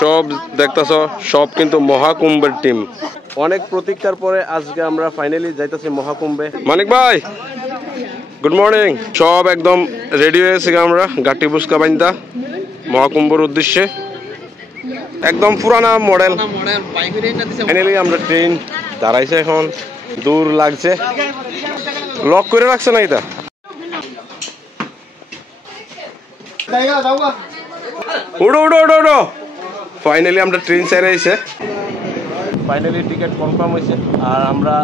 সব দেখতেছো সব কিন্তু মহাকুম্ভের টিম। অনেক প্রতীক্ষার পরে আজকে আমরা ফাইনালি যাইতেছি মহাকুম্ভে। মানিক ভাই গুড মর্নিং। সব একদম রেডি হয়েছে আমরা গাটি বুসকা বাইন্দা মহাকুম্ভের উদ্দেশ্যে, একদম পুরানা মডেল। ফাইনালি আমরা ট্রেন দাঁড়াইছে, এখন দূর লাগছে, লক করে রাখছে না এটা। উড়ো উড়ো উড়ো উড়ো। ফাইনালি আমরা ট্রেন ছেড়ে এসে ফাইনালি টিকিট কনফার্ম হয়েছে আর আমরা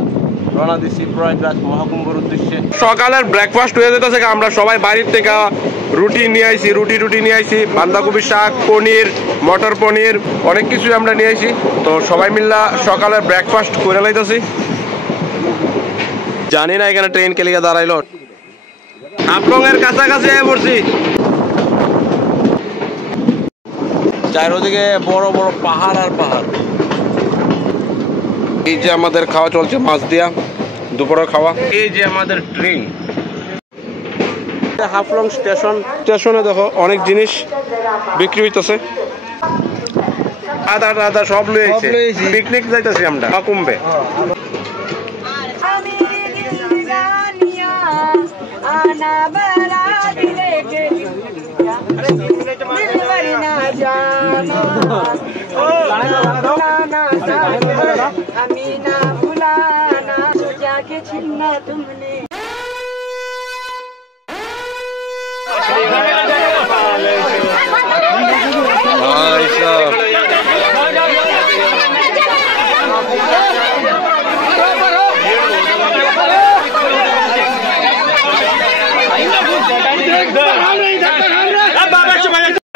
রওনা দিচ্ছি প্রয়াগরাজ মহাকুম্ভের উদ্দেশ্যে। সকালের ব্রেকফাস্ট হয়ে যেতেছে, আমরা সবাই বাড়ির থেকে রুটি নিয়ে আইছি, রুটি নিয়ে আইছি, বাঁধাকপি শাক, পনির, মটর পনির, অনেক কিছু আমরা নিয়ে আইছি। তো সবাই মিল্লা সকালের ব্রেকফাস্ট করে লাইতেছি। জানি না এখানে ট্রেন কে লিগে দাঁড়াইলো। হাফলং এর কাছাকাছি পড়ছি। চারিদিকে বড় বড় পাহাড় আর পাহাড়। এই যে আমাদের খাওয়া চলছে মাছ দিয়া, দুপুরে খাওয়া। এই যে আমাদের ট্রেন হাফলং স্টেশনে দেখো অনেক জিনিস বিক্রি হইতেছে। আদা আদা সব লইছে, পিকনিক যাইতেছি আমরা মহাকুম্ভে।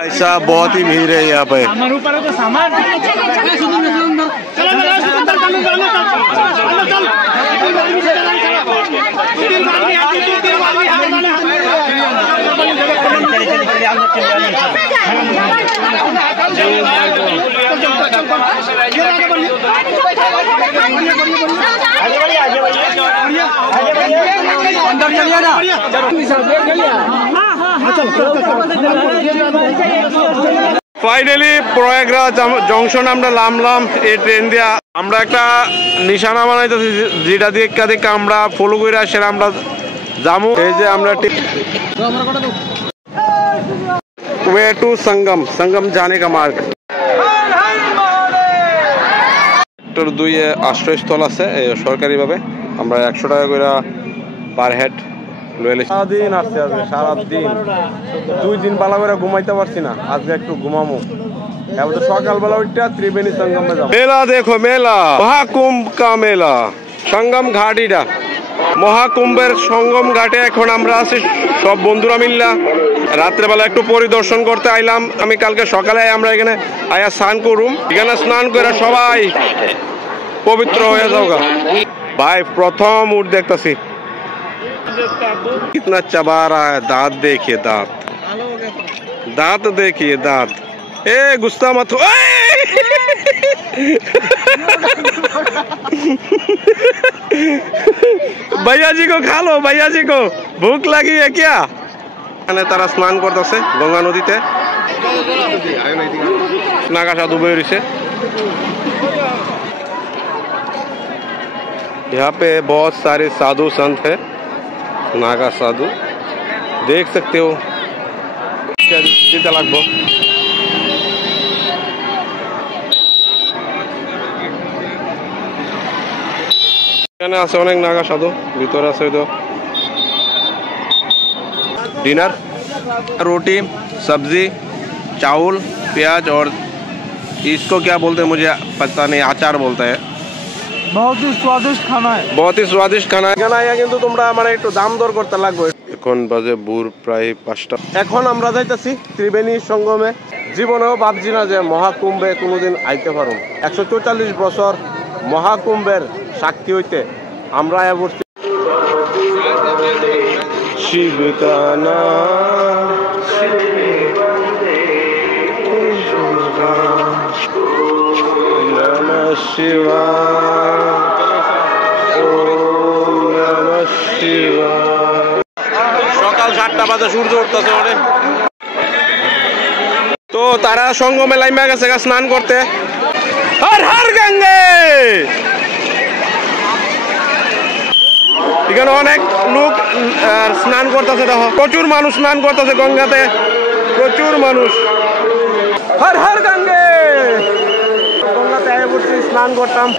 ऐसा बहुत ही भीड़ है यहाँ पे। ফাইনালি প্রয়াগরাজ জংশন আমরা নামলাম এই ট্রেন দিয়া। আমরা একটা নিশানা বানাইতেছি যেটা দিয়ে একাধিক আমরা ফলো করে সেটা আমরা যাবো। এই যে আমরা ওয়ে টু संगम जाने का मार्ग। সেক্টর 2 এ আশ্রয়স্থল আছে সরকারিভাবে। আমরা 100 টাকা করে পার হেড সারাদিন আসছে, আজকে সারাদিন 2 দিন বেলা করে ঘুমাইতে পারছি না, আজকে একটু ঘুমামো। এবার তো সকালবেলা উঠে ত্রিবেণী संगम যাবো। মেলা দেখো, মেলা মহাকুম্ভ কা মেলা। संगम ঘাট, এটা মহাকুম্ভের संगम ঘাটে এখন আমরা আছি সব বন্ধুরা মিল্লা। রাত্রেবেলা একটু পরিদর্শন করতে আইলাম। আমি কালকে সকালে আমরা এখানে আয়া স্নান করুম, এখানে স্নান করে সবাই পবিত্র হয়ে যাওগা। ভাই প্রথম উঠ দেখতেছি, कितना चबा रहा है। दांत देखिए, दांत देखिए, दांत। ए गुस्सा मत हो। भैया जी को खा लो, भैया जी को भूख लगी है क्या? तारा स्नान करते गंगा नदीते नागा साधु बह रही। यहाँ पे बहुत सारे साधु संत है, नागा साधु देख सकते हो। चिंता লাগবো এখানে আছে অনেক নাগা সাধু, ভিতরে আছে তো डिनर, रोटी, सब्जी, चावल, प्याज और इसको क्या बोलते हैं मुझे पता नहीं, अचार बोलता है। बहुत ही स्वादिष्ट खाना है, बहुत ही स्वादिष्ट खाना है। কিন্তু তোমরা মানে একটু দাম দর করতে লাগবে। এখন বাজে ভোর প্রায় 5টা। এখন আমরা যাইতেছি ত্রিবেণী संगमे। জীবনেও ভাবছি না যে মহাকুম্ভে কোনোদিন আইতে পারব। 144 বছর মহাকুম্ভের সাক্ষী হইতে আমরা আয়া পড়ছি। शिव का नाम नमः शिवाय, ओम नमः शिवाय। সকাল 7টা বাজে সূর্য উঠতেছে। তো তারা সঙ্গমে লাইমা গেছে স্নান করতে। হর হর গঙ্গে। এখানে অনেক লোক স্নান করতেছে, দেখো প্রচুর মানুষ স্নান করতেছে গঙ্গাতে, প্রচুর মানুষ। হর হর গঙ্গে। গঙ্গাতে আগে পড়ছি, স্নান করতাম।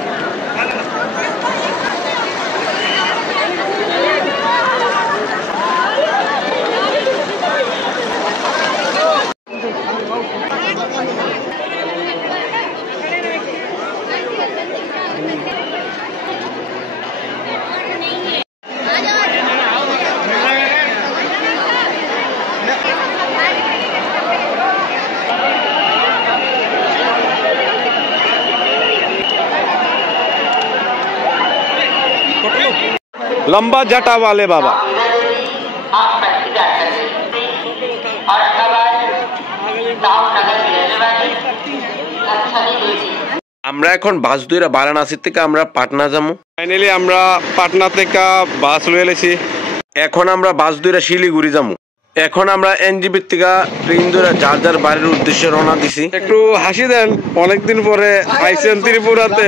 लंबा जटा वाले बाबा। আমরা এখন বাস ধরে বারাণসী থেকে আমরা পাটনা যাবো। ফাইনালি আমরা পাটনা থেকে বাস লয়ে এসেছি। এখন আমরা বাস ধরে শিলিগুড়ি যাবো। এখন আমরা এনজিবি থেকে ট্রেন ধরে যার যার বাড়ির উদ্দেশ্যে রওনা দিছি। একটু হাসি দেন, অনেকদিন পরে আইছেন ত্রিপুরাতে।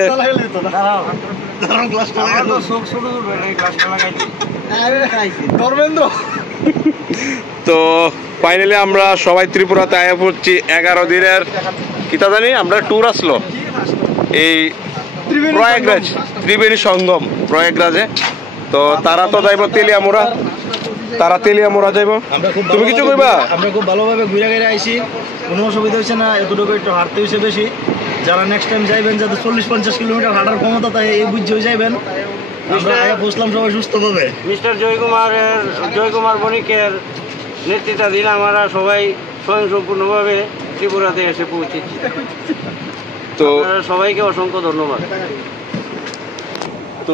তো ফাইনালি আমরা সবাই ত্রিপুরাতে আয়া পড়ছি। 11 দিনের কিতা জানি আমরা ট্যুর আসলো এই প্রয়াগরাজ, ত্রিবেণী সঙ্গম প্রয়াগরাজে। তো তারা তো যাইব তেলিয়ামুড়া, তারা তেলিয়ামুড়া যাইব। তুমি কিছু কইবা? আমরা খুব ভালোভাবে ঘুরে ঘুরে আইছি, কোনো অসুবিধা হচ্ছে না। এতটুকু একটু হাঁটতে হয়েছে বেশি। যারা নেক্সট টাইম যাইবেন, যাতে 40-50 কিলোমিটার হাঁটার ক্ষমতা তাই এই বুঝেও যাইবেন। আমরা বুঝলাম সবাই সুস্থভাবে। মিস্টার জয়কুমার বণিকের নেতৃত্বাধীন আমরা সবাই স্বয়ংসম্পূর্ণভাবে ত্রিপুরাতে এসে পৌঁছেছি। তো সবাইকে অসংখ্য ধন্যবাদ। তো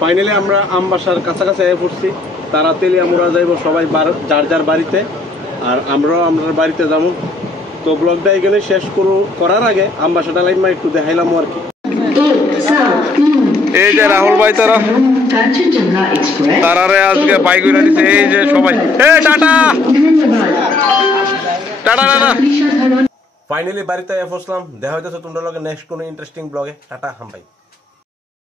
ফাইনালি আমরা আমবাসার কাছাকাছি এসে পড়ছি। তারা তেলিয়ামুড়া যাইব সবাই যার যার বাড়িতে, আর আমরাও আমরা বাড়িতে যাবো। তো ব্লগটা এখানে শেষ করার আগে আমবাসাটা লাইমা একটু দেখাইলাম আর কি। এই যে রাহুল ভাই তারারে আজকে বাইক উড়া দিছে। এই যে সবাই টাটা টাটা টাটা। ফাইনালি বাড়িতে পৌঁছলাম। দেখা হইতেছে তোমরা লগে নেক্সট কোনো ইন্টারেস্টিং ব্লগে। টাটা হাম ভাই।